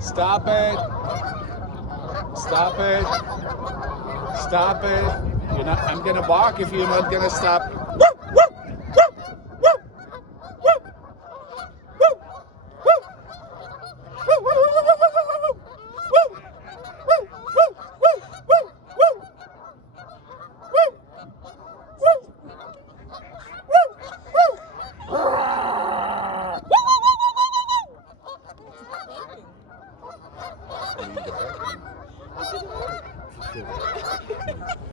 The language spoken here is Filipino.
Stop it. Stop it. Stop it. You're not, I'm gonna bark if you're not gonna stop